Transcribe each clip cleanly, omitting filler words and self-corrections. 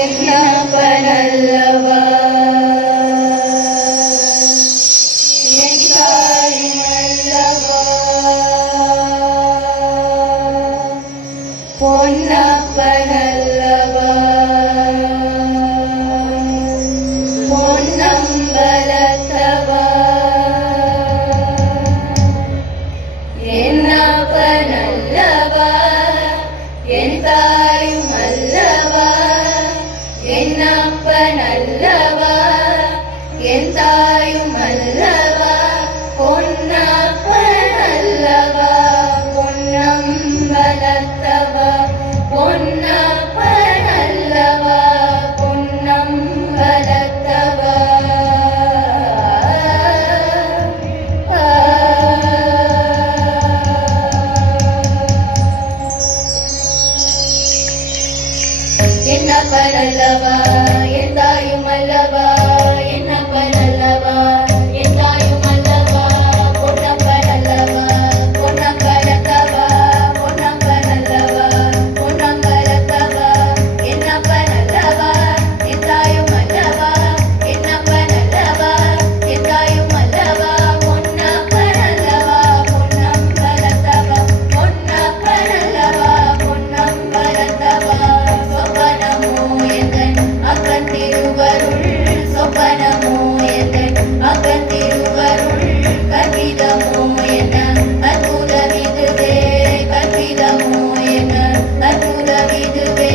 என்னப்பனல்லவா பொன்னப்பனல்லவா பொன்னம்பலத்தவா என்னப்பனல்லவா என் தாயும் அல்லவா என்னப்பனல்லவா என் தாயும் அல்லவா பொன்னப்பனல்லவா பொன்னம்பலத்தவா பொன்னப்பனல்லவா பொன்னம்பலத்தவா என்னப்பனல்லவா என் தாயும் அல்லவா என்னப்பனல்லவா என் தாயும் அல்லவா பொன்னப்பனல்லவா பொன்னம்பலத்தவா பொன்னம்பலத்தவா பொன்னம்பலத்தவா என்னப்பனல்லவா என் தாயும் அல்லவா என்னப்பனல்லவா என் தாயும் அல்லவா பொன்னப்பனல்லவா பொன்னம்பலத்தவா பொன்னப்பனல்லவா பொன்னம்பலத்தவா சொப்பனமோ எந்தன் அப்பன் திருவருள் சொப்பனமோ எந்தன் அப்பன் திருவருள் கற்பிதமோ என்ன அற்புதமிதுவே கற்பிதமோ என்ன அற்புதமிதுவே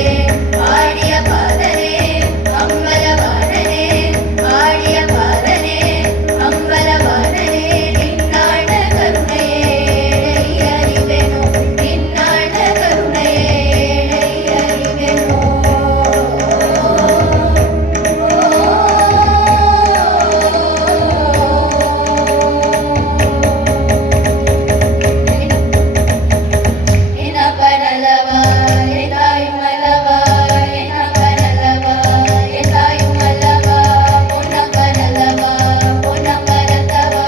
ஆடிய பாதனே அம்பலவாணனே ஆடிய பாதனே அம்பலவாணனே நின்னாட கருணையே அறிவெனோ நின்னாட கருணையே அறிவெனோ என்னப்பனல்லவா என் தாயும் அல்லவா என்னப்பனல்லவா என் தாயும் அல்லவா பொன்னப்பனல்லவா பொன்னம்பலத்தவா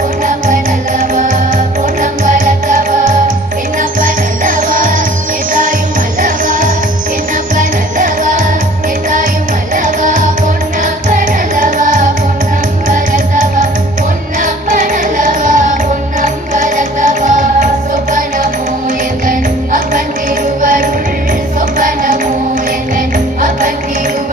பொன்னப்பனல்லவா பொன்னம்பலத்தவா என்னப்பனல்லவா என் தாயும் அல்லவா என்னப்பனல்லவா என் தாயும் அல்லவா பொன்னப்பனல்லவா பொன்னம்பலத்தவா பொன்னப்பனல்லவா பொன்னம்பலத்தவா சொப்பனமோ எந்தன் அப்பன் திருவருள் சொப்பனமோ எந்தன் அப்பன் திரு